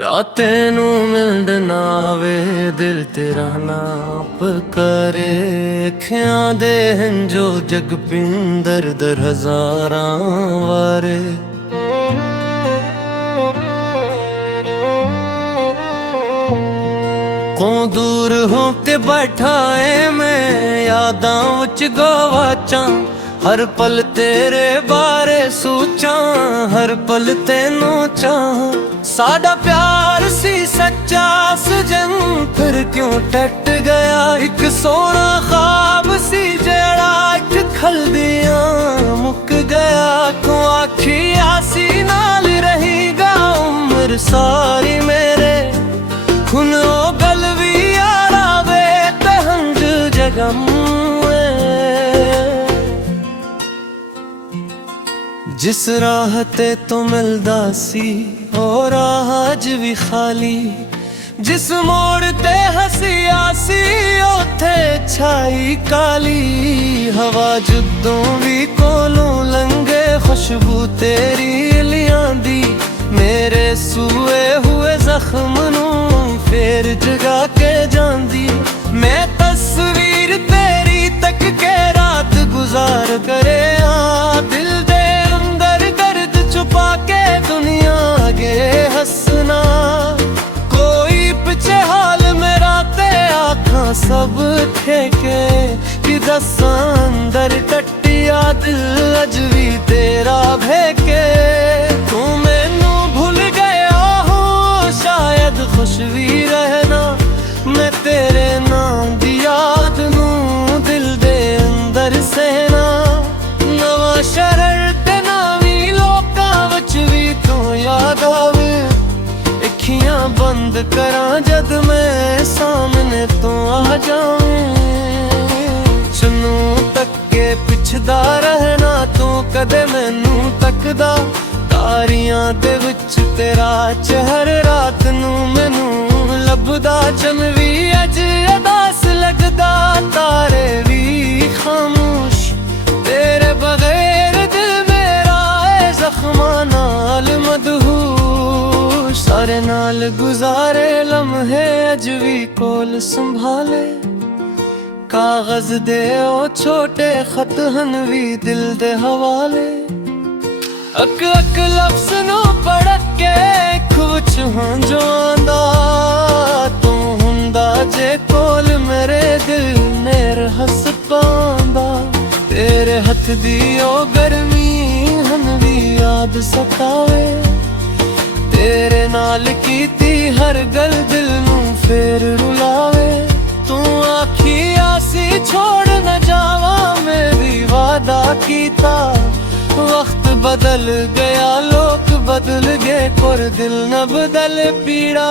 ਰਾਤੇ ਨੂੰ ਮਿਲਣ ਨਾ ਆਵੇ ਦਿਲ ਤੇਰਾ ਨਾਪ ਕਰੇ ਅੱਖਾਂ ਦੇ ਹੰਝੋ ਜਗ ਪਿੰਦਰ ਦਰ ਹਜ਼ਾਰਾਂ ਵਾਰੇ ਕੋਂ ਦੂਰ ਹੋ ਕੇ ਬੈਠਾ ਏ ਮੈਂ ਯਾਦਾਂ ਵਿੱਚ ਗਵਾਚਾਂ हर पल तेरे बारे सोचां हर पल तेनू चाहां साडा प्यार सी सच्चा सजन फिर क्यों टट गया एक सोना ख्वाब सी जेड़ा एक खलदियां मुक गया क्यों आखी आसी नाल रहेगा उम्र सारी मेरे हुन ओ गल भी यार आवे ते हंज जगम जिस राह ते तो मिलदा सी ओ राह अज भी खाली जिस मोड़ ते हसिया सी ओथे छाई काली हवा जुदों भी कोलों लंघे खुशबू तेरी लियां दी मेरे सूए हुए जख्म नूं फेर जगा के जांदी मैं तस्वीर तेरी तक के रात गुजार करे दिल दे छुपा के दुनिया आगे हंसना कोई पीछे हाल मेरा ते आँखां सब ठेके कि दसां अंदर टट्टिया दिल अज भी तेरा भेके तू मैनू भूल गया हो शायद खुश भी रहना मैं तेरे नाम दी याद नू दिल दे अंदर सहना नवा शरर याद आवे अखियां बंद करां जद मैं सामने तो आ जाऊं चनू तक के पिछदा रहना तू कदे मैनू तकदा तारियां दे विच तेरा चेहर रात नू मैनू लभदा चन भी अज अदास लगदा तारे भी खामोश तेरे बगैर दिल मेरा है जख्मां नाल मदहूश सारे नाल गुजारे लम्हे अज भी कोल संभाले कागज दे ओ छोटे खत हन भी दिल दे हवाले अक अक लफ्ज नू पढ़ के खुच हां जो आंदा तू हुंदा जे कोल मेरे दिल नेर हस पांदा तेरे हथ दी ओ गर्मी हन भी याद सतावे तेरे नाल कीती हर गल दिल नू फेर रुलावे तू आखी आसी छोड़ न जावा मैं भी वादा कीता वक्त बदल गया लोग बदल गए पर दिल न बदल पीड़ा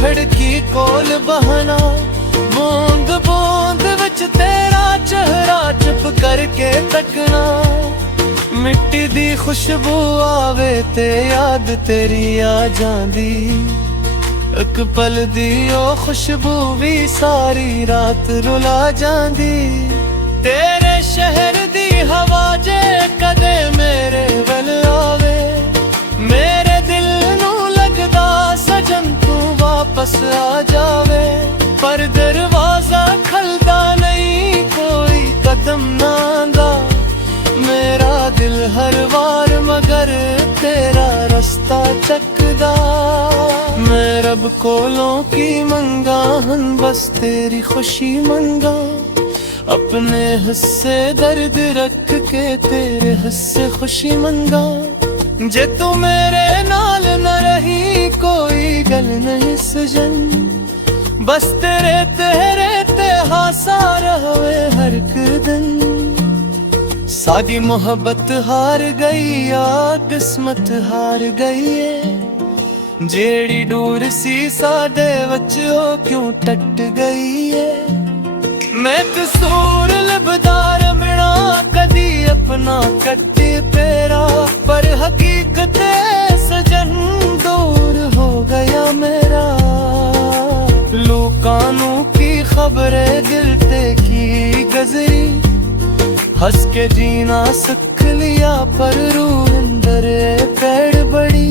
खड़की कोल बहना बूंद बूंद विच तेरा चेहरा चुप करके तकना मिट्टी दी खुशबू आवे ते याद तेरी आ जांदी एक पल दी ओ खुशबू भी सारी रात रुला जांदी तेरे शहर दी हवा जे कदे मेरे वल आवे मेरे दिल नू लगदा सजन वापस आ जावे पर दरवाजा खलदा नहीं कोई कदम ना आंदा मेरा दिल हर बार मगर तेरा रास्ता चकदा मैं रब कोलों की मंगा हन बस तेरी खुशी मंगा अपने हिस्से दर्द रख के तेरे हिस्से खुशी मंगा जे तू मेरे नाल न रही कोई गल नहीं सजन बस तेरे ते हासा रहे हर एक दिन सादी मोहब्बत हार गई या किस्मत हार गई है जेड़ी दूर सी साडे वच ओ क्यों टट गई है मैं कसूर लबदार बिना कदी अपना कट्टी तेरा पर हकीकत सजन दूर हो गया मेरा। लोकां नू की खबरे दिल ते की गजरी, हंस के जीना सीख लिया पर रूह अंदर पैड़ बड़ी।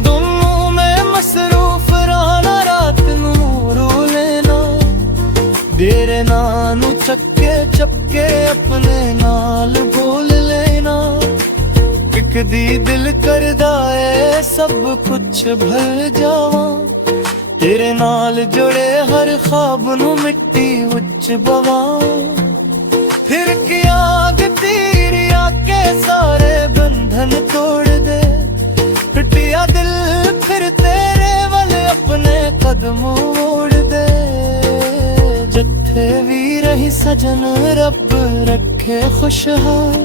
दोनों में मसरूफ रहना, रात नू रो लेना, तेरे नानू चक्के चपके अपने नाल बोल लेना। एक दी दिल करदा है सब कुछ भल जावां, तेरे नाल जुड़े हर ख्वाब नू मिट्टी विच बवां। फिर क्या तीर आके सारे बंधन तोड़ दे, टूटिया दिल फिर तेरे वाले अपने कदम मोड़ दे। जिथे भी रही सजन रब रखे खुशहाल,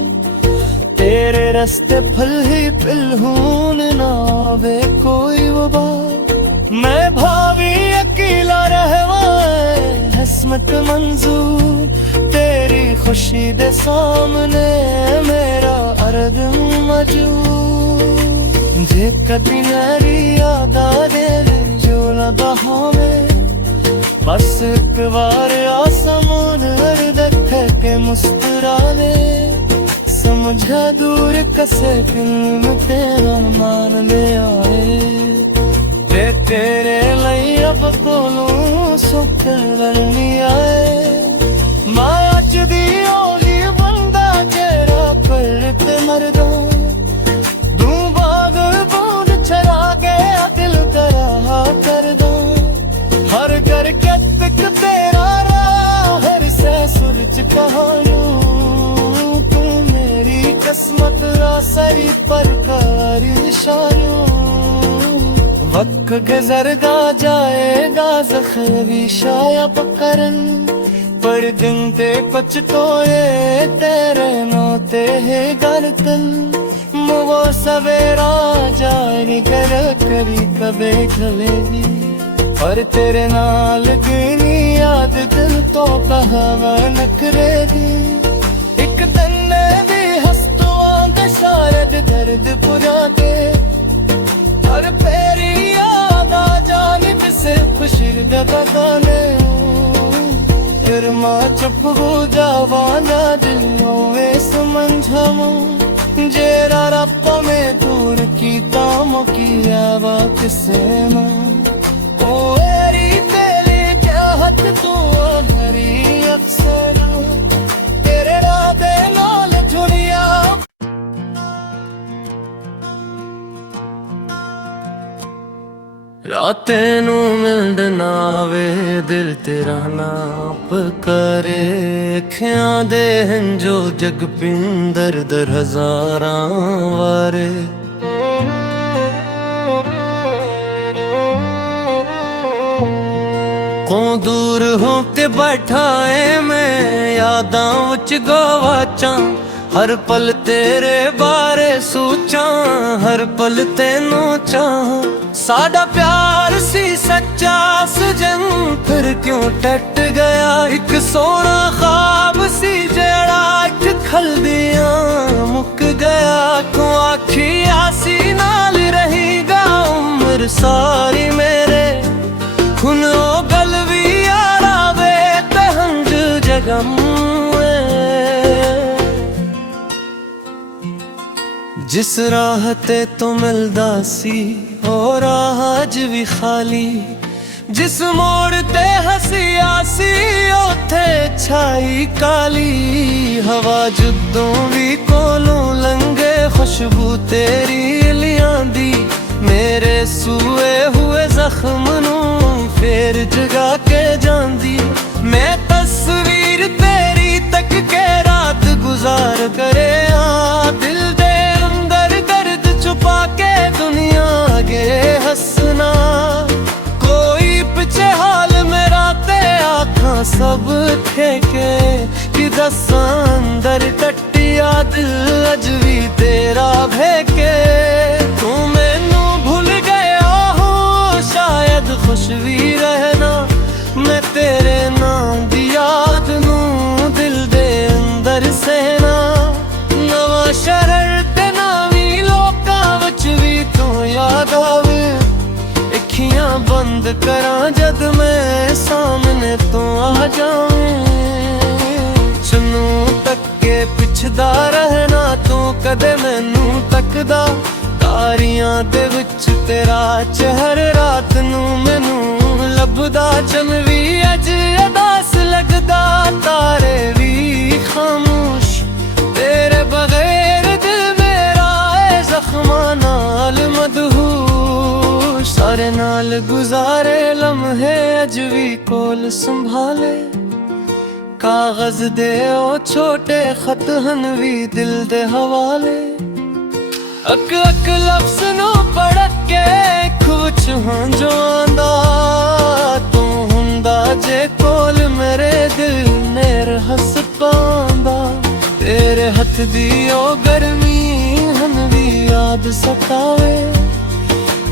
तेरे रस्ते फल ही पिलहून ना आवे कोई वबाल। मैं भावी अकेला रहवा हस्मत मंजूर, तेरी खुशी दे सामने मेरा अर्द मजूर। जे कदी मेरी याद आ दे जो लदा हमें, बस एक बार आसमान देख के मुस्कुरा ले। समझा दूर कसे फिल्म तेरा मान ले आए, तेरे लिए अब बोलूं सुख नहीं आए। माच दी ओली बंदा जेरा कर पे मरदा, दू बाग बूंद चरा गया दिल तेरा कर दो। हर घर के तक तेरा राह, हर से सुरज कहानियों, तू मेरी किस्मत रासरी पर कार इशारों। वक्त गुजरदा जाएगा ज़ख्मी शायद करन, पर दिन ते पछतोए तेरे नोते है गर्दन। वो सवेरा जारी कर करी कबे चलेगी, पर तेरे नाल गिनी याद दिल तो कहवा न करेगी। एक दिन भी हस्तुआं दे शायद दर्द पुरा दे, हर फेरी याद आ जानिब से खुशी दे गाने। फिर मां चुप हो जावाना दिलों वे समझावां, जेरा रब में दूर की तामों की आवा किसे मां। ओ एरी तेरी चाहत तू हरी अक्सर, तेरे राधे नाल जुड़िया। रातें नू मिलना वे दिल तेरा नाप करे, अखियां दे हंजो जग पिंदर दर हजारां वारे। को दूर हो के बैठा है मैं यादां विच गवाचां, हर पल तेरे बारे सोचां, हर पल तेनू चाहां। साडा प्यार सी सच्चा सजन फिर क्यों टट गया, एक सोना ख्वाब सी जेड़ा एक खलदियां मुक गया। को आखी आसी नाल रहेगा उम्र सारी मेरे, हुन ओ गल भी याद आवे ते हंज जगम। जिस राह ते तो मिलदा सी ओ राह अज भी खाली, जिस मोड़ ते हसिया सी ओथे छाई काली। हवा जुदों भी कोलों लंघे खुशबू तेरी लियांदी, मेरे सूए हुए जख्म नू फेर जगा के जांदी। मैं तस्वीर तेरी तक के रात गुजार करे, दिल दे अंदर दर्द छुपा के दुनिया आगे हंसना। कोई पिछे हाल मेरा ते आँखां सब ठेके, कि दसां अंदर टट्टिया दिल ਕਰਾਂ ਜਦ ਮੈਂ ਸਾਹਮਣੇ ਤੋਂ ਆ ਜਾਵਾਂ। ਚੁੰਨੂ ਤੱਕੇ ਪਿੱਛਦਾ ਰਹਿਣਾ ਤੂੰ ਕਦੇ ਮੈਨੂੰ ਤੱਕਦਾ, ਤਾਰੀਆਂ ਦੇ ਵਿੱਚ ਤੇਰਾ ਚਿਹਰਾ ਰਾਤ ਨੂੰ ਮੈਨੂੰ ਲੱਭਦਾ। ਚੰਨ ਵੀ ਅੱਜ ਉਦਾਸ ਲੱਗਦਾ, ਤਾਰੇ ਵੀ ਖਾਮੋਸ਼, ਤੇਰੇ ਬਗੈਰ ਦਿਲ ਮੇਰਾ ਏ ਜ਼ਖਮਾਂ ਨਾਲ ਮਦਹੂਸ਼। ਸਾਰੇ ਨਾਲ ਗੁਜ਼ਾਰੇ ਲਮਹੇ ਅਜ ਵੀ ਕੋਲ ਸੰਭਾਲੇ, ਕਾਗਜ਼ ਦੇ ਉਹ ਛੋਟੇ ਖਤ ਹਨ ਵੀ ਦਿਲ ਦੇ ਹਵਾਲੇ। ਅੱਕ ਅੱਕ ਲਫ਼ਜ਼ ਨੂੰ ਪੜ੍ਹ ਕੇ ਖੂਹ 'ਚ ਹੰਝਾਉਂਦਾ, ਤੂੰ ਹੁੰਦਾ ਜੇ ਕੋਲ ਮੇਰੇ ਦਿਲ ਨੇ ਰਹੱਸ ਪਾਉਂਦਾ। ਤੇਰੇ ਹੱਥ ਦੀ ਉਹ ਗਰਮੀ ਹਨ ਵੀ ਯਾਦ ਸਤਾਵੇ,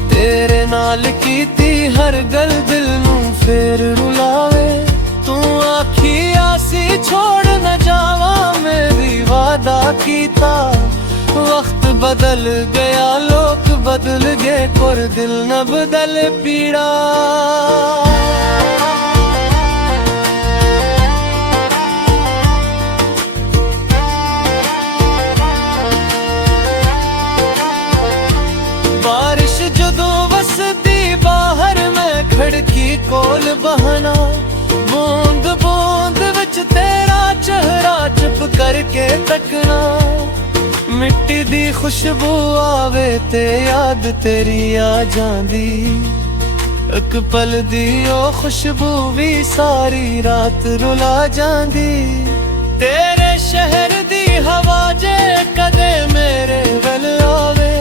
ਤੇਰੇ ਨਾਲ ਕੀਤੀ ਹਰ ਗੱਲ ਦਿਲ ਨੂੰ ਫੇਰ ਰੁਲਾਵੇ। ਤੂੰ ਆਖਿਆ ਸੀ ਛੋੜ ਨਾ ਜਾਵਾਂ, ਮੈਂ ਵੀ ਵਾਦਾ ਕੀਤਾ। वक्त बदल गया, लोग बदल गए, पर दिल न बदल पीड़ा। बारिश जदों वसदी बाहर मैं खिड़की कोल बहना, बूंद बूंद विच तेरा चेहरा चुप करके तकना। मिट्टी दी खुशबू आवे ते याद तेरी आ जांदी, एक पल दी ओ खुशबू भी सारी रात रुला जांदी। तेरे शहर दी हवा जे कदे मेरे वल आवे,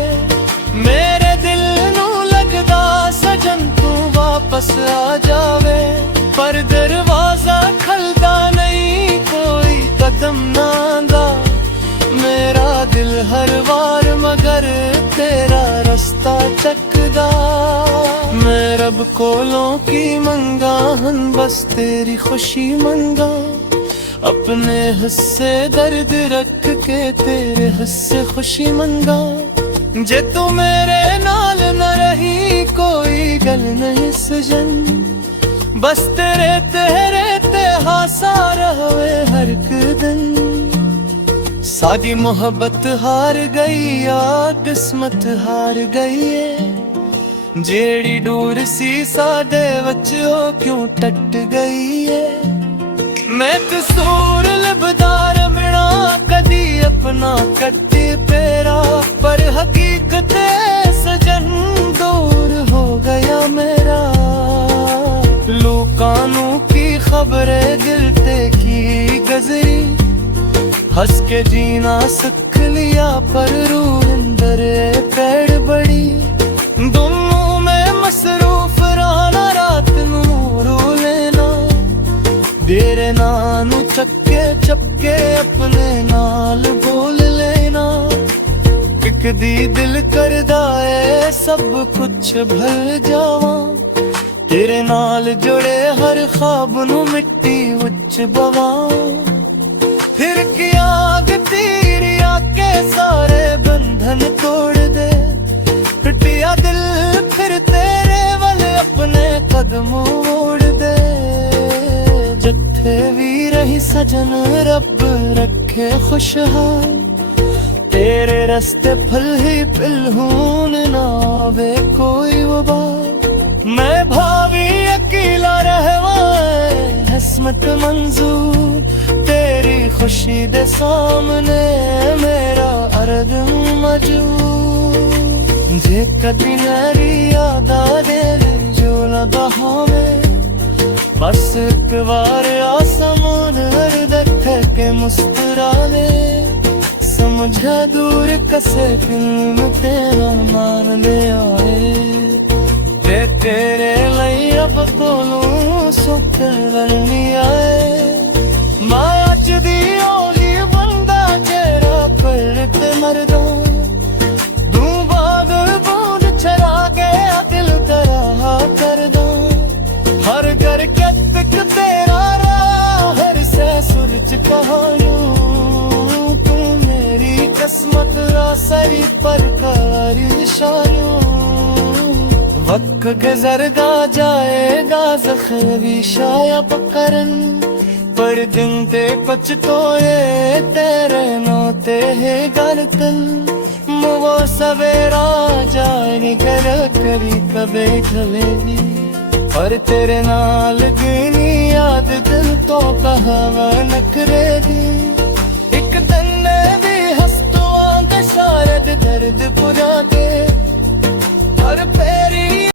मेरे दिल नू लगदा सजन तू वापस आ जावे। पर दरवाजा खलदा नहीं कोई कदम ना आंदा, मेरा दिल हर वार मगर तेरा रास्ता चकदा। मैं रब कोलों की मंगा हन बस तेरी खुशी मंगा, अपने हिस्से दर्द रख के तेरे हिस्से खुशी मंगा। जे तू मेरे नाल न रही कोई गल नहीं सजन, बस तेरे तेरे ते हासा रहे हर एक दिन। सादी मोहब्बत हार गई या किस्मत हार गई है, जेड़ी दूर सी सादे वच हो क्यों टट गई है। मैं कसूर लबदार बिना कदी अपना कट्टे पेरा, पर हकीकत सजन दूर हो गया मेरा। लोकानू की खबरें दिल ते की गजरी, हंस के जीना सीख लिया पर रूह अंदर पैड़ बड़ी। दोनों में मसरूफ रहना रात नू रू लेना, तेरे नानू चक्के चपके अपने नाल बोल लेना। एक दी दिल करदा है सब कुछ भल जावा, तेरे नाल जुड़े हर ख्वाब नू मिट्टी विच बवा। फिर की आग तेरी आके सारे बंधन तोड़ दे, टूटिया दिल फिर तेरे वाले अपने कदम मोड़ दे। जिथे भी रही सजन रब रखे खुशहाल, तेरे रास्ते फल ही पिलहून ना आवे कोई वबाल। मैं भावी अकेला रहवा हस्मत मंजूर, तेरी खुशी दे सामने मेरा अर्द मजबूर। जे कदी मेरी याद आ दे जो लगा हमें, बस एक बार आसमान हर देख के मुस्कुरा ले। समझा दूर कसे फिल्म तेरा मान दे आए, तेरे लिए अब बोलूं सुख नहीं आए। माया च दी ओली बंदा चेहरा पर ते मरदा, तू बाग बूंद चरा गया दिल तेरा करदा। हर घर के तक तेरा राह हर से सुरज कहानू, तू मेरी किस्मत रा सरी पर कारी शानू। वक्त गुजरदा जाएगा ज़ख्म भी शायद करन पर दिन ते पछतोए तेरे नोते है गलतन वो सवेरा जाए कर कभी कभी कभी और तेरे नाल गिनी याद दिल तो कहावा नखरे दी एक दिन भी हस्तुआं दे शायद दर्द पुरा दे और पेरी